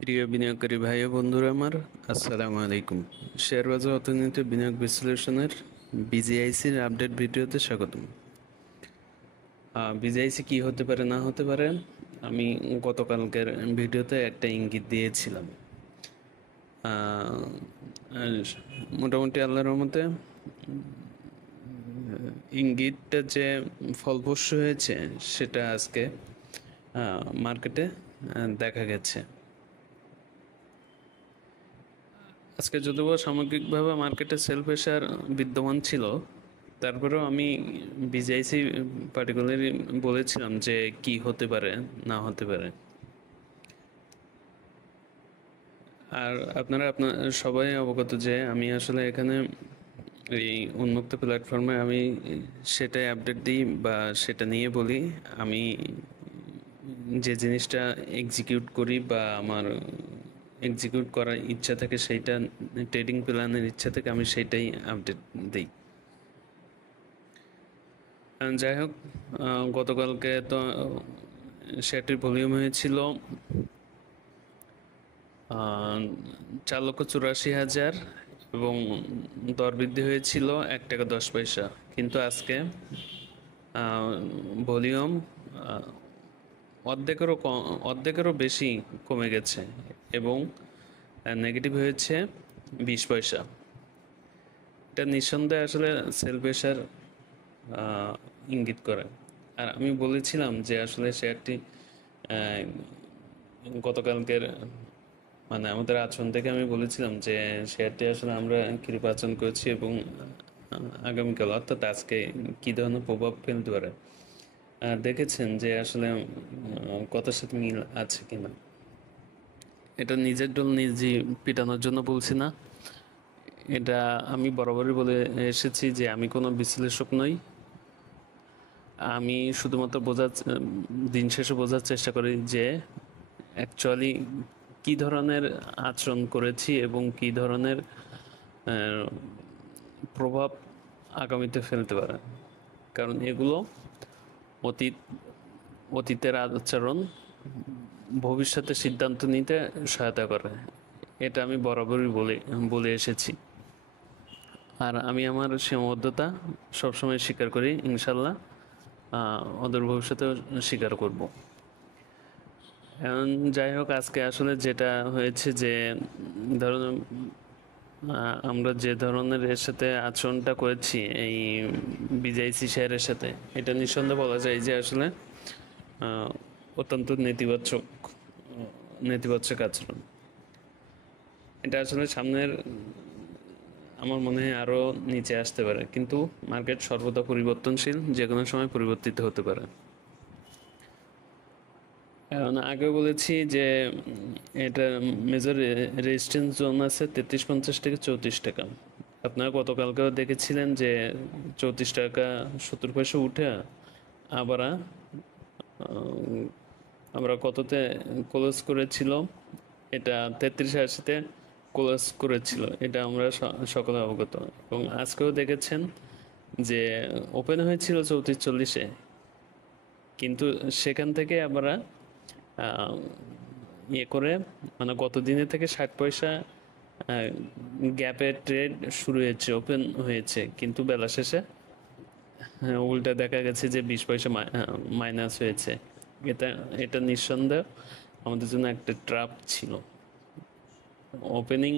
প্রিয় বিনিয়োগকারী ভাই ও বন্ধুরা আমার, আসসালামু আলাইকুম। শেয়ার বাজার অর্থনীতি বিনিয়োগ বিশ্লেষণের বিজিআইসির আপডেট ভিডিওতে স্বাগতম। বিজিআইসি কি হতে পারে না হতে পারে, আমি গতকালকের ভিডিওতে একটা ইঙ্গিত দিয়েছিলাম। আর মোটামুটি আল্লাহর রহমতে ইঙ্গিতটা যে ফলপ্রসূ হয়েছে সেটা আজকে মার্কেটে দেখা গেছে। আজকে যদিও সামগ্রিকভাবে মার্কেটে সেল প্রেশার বিদ্যমান ছিল, তারপরেও আমি বিজিআইসি পার্টিকুলারলি বলেছিলাম যে কি হতে পারে না হতে পারে। আর আপনারা সবাই অবগত যে আমি আসলে এখানে এই উন্মুক্ত প্ল্যাটফর্মে আমি সেটাই আপডেট দিই বা সেটা নিয়ে বলি। আমি যে জিনিসটা এক্সিকিউট করি বা আমার এক্সিকিউট করার ইচ্ছা থাকে, সেইটা ট্রেডিং প্ল্যানের ইচ্ছা থেকে আমি সেইটাই আপডেট দিই। যাই হোক, গতকালকে তো শেয়ারটির ভলিউম হয়েছিল 4,84,000 এবং দর বৃদ্ধি হয়েছিল 1 টাকা 10 পয়সা। কিন্তু আজকে ভলিউম অর্ধেকেরও বেশি কমে গেছে এবং নেগেটিভ হয়েছে 20 পয়সা। এটা নিঃসন্দেহে আসলে সেল প্রেশার ইঙ্গিত করে। আর আমি বলেছিলাম যে আসলে শেয়ারটি গতকালকের মানে আমাদের আচরণ থেকে আমি বলেছিলাম যে শেয়ারটি আসলে আমরা কৃপাচরণ করেছি এবং আগামীকাল অর্থাৎ আজকে কী ধরনের প্রভাব ফেলতে পারে দেখেছেন যে আসলে কথার সাথে মিল আছে কিনা। এটা নিজের ডোল নিজেই পিটানোর জন্য বলছি না, এটা আমি বরাবরই বলে এসেছি যে আমি কোনো বিশ্লেষক নই। আমি শুধুমাত্র দিন শেষে বোঝার চেষ্টা করি যে অ্যাকচুয়ালি কী ধরনের আচরণ করেছি এবং কী ধরনের প্রভাব আগামীতে ফেলতে পারে। কারণ এগুলো অতীতের আচরণ ভবিষ্যতে সিদ্ধান্ত নিতে সহায়তা করে, এটা আমি বরাবরই বলে এসেছি। আর আমি আমার সীমাবদ্ধতা সবসময় স্বীকার করি, ইনশাল্লাহ অদূর ভবিষ্যতেও স্বীকার করব। এখন যাই হোক, আজকে আসলে যেটা হয়েছে যে ধরুন আমরা যে ধরনের এর সাথে আচরণটা করেছি এই বিজিআইসি শেয়ারের সাথে, এটা নিঃসন্দেহে বলা যায় যে আসলে অত্যন্ত নেতিবাচক আচরণ। এটা আসলে সামনের আমার মনে হয় আরও নিচে আসতে পারে, কিন্তু মার্কেট সর্বদা পরিবর্তনশীল, যে কোনো সময় পরিবর্তিত হতে পারে। এখন আগে বলেছি যে এটা মেজর রেজিস্ট্যান্স জোন আছে 33.50 থেকে 34 টাকা। আপনারা গতকালকেও দেখেছিলেন যে 34 টাকা 70 পয়সা উঠে আবার আমরা কততে ক্লোজ করেছিল, এটা 33.80-তে ক্লোজ করেছিল, এটা আমরা সকলে অবগত। এবং আজকেও দেখেছেন যে ওপেন হয়েছিল 34.40-এ, কিন্তু সেখান থেকে আমরা ইয়ে করে মানে গত দিনের থেকে 60 পয়সা গ্যাপের ট্রেড শুরু হয়েছে, ওপেন হয়েছে, কিন্তু বেলা শেষে উল্টা দেখা গেছে যে 20 পয়সা মাইনাস হয়েছে। এটা এটা নিঃসন্দেহ আমাদের জন্য একটা ট্র্যাপ ছিল। ওপেনিং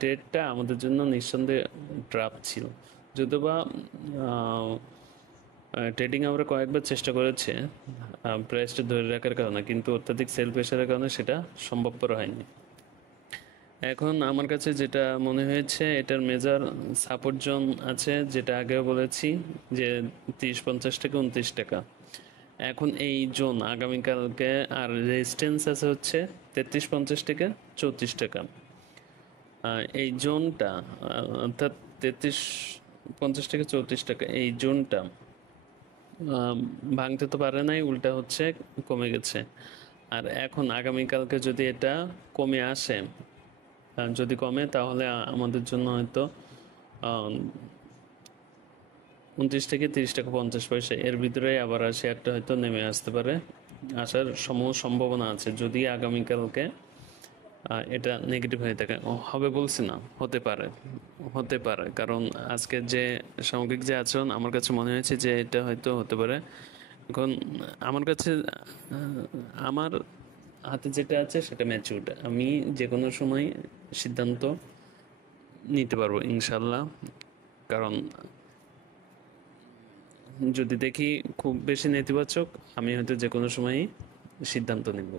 ট্রেডটা আমাদের জন্য নিঃসন্দেহে ট্র্যাপ ছিল। যদিওবা ট্রেডিং আমরা কয়েকবার চেষ্টা করেছি প্রাইসটা ধরে রাখার কারণে, কিন্তু অত্যাধিক সেল প্রেশারের কারণে সেটা সম্ভবপর হয়নি। এখন আমার কাছে যেটা মনে হয়েছে, এটার মেজর সাপোর্ট জোন আছে, যেটা আগেও বলেছি যে 30.50 থেকে 29 টাকা। এখন এই জোন আগামীকালকে, আর রেজিস্ট্যান্স আছে হচ্ছে 33.50 থেকে 34 টাকা। এই জোনটা অর্থাৎ 33.50 থেকে 34 টাকা, এই জোনটা ভাঙতে তো পারে নাই, উল্টা হচ্ছে কমে গেছে। আর এখন আগামীকালকে যদি এটা কমে আসে, যদি কমে তাহলে আমাদের জন্য হয়তো 29 থেকে 30 টাকা 50 পয়সা এর ভিতরে আবার শেয়ারটা হয়তো নেমে আসতে পারে, আসার সম্ভাবনা আছে যদি আগামীকালকে এটা নেগেটিভ হয়ে থাকে হবে বলছি না, হতে পারে, হতে পারে, কারণ আজকের যে সামগ্রিক যে আচরণ আমার কাছে মনে হয়েছে যে এটা হয়তো হতে পারে। এখন আমার কাছে আমার হাতে যেটা আছে সেটা ম্যাচিউরড, আমি যে কোনো সময় সিদ্ধান্ত নিতে পারবো ইনশাল্লাহ। কারণ যদি দেখি খুব বেশি নেতিবাচক, আমি হয়তো যে কোনো সময়ই সিদ্ধান্ত নিব।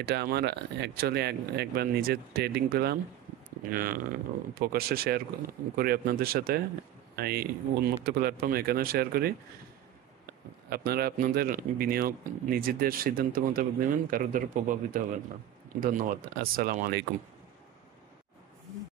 এটা আমার অ্যাকচুয়ালি একবার নিজের ট্রেডিং পেলাম, প্রকাশ্যে শেয়ার করি আপনাদের সাথে, এই উন্মুক্ত প্ল্যাটফর্ম এখানে শেয়ার করি। আপনারা আপনাদের বিনিয়োগ নিজেদের সিদ্ধান্ত মোতাবেক নেবেন, কারোর দ্বারা প্রভাবিত হবেন না। ধন্যবাদ। আসসালামু আলাইকুম।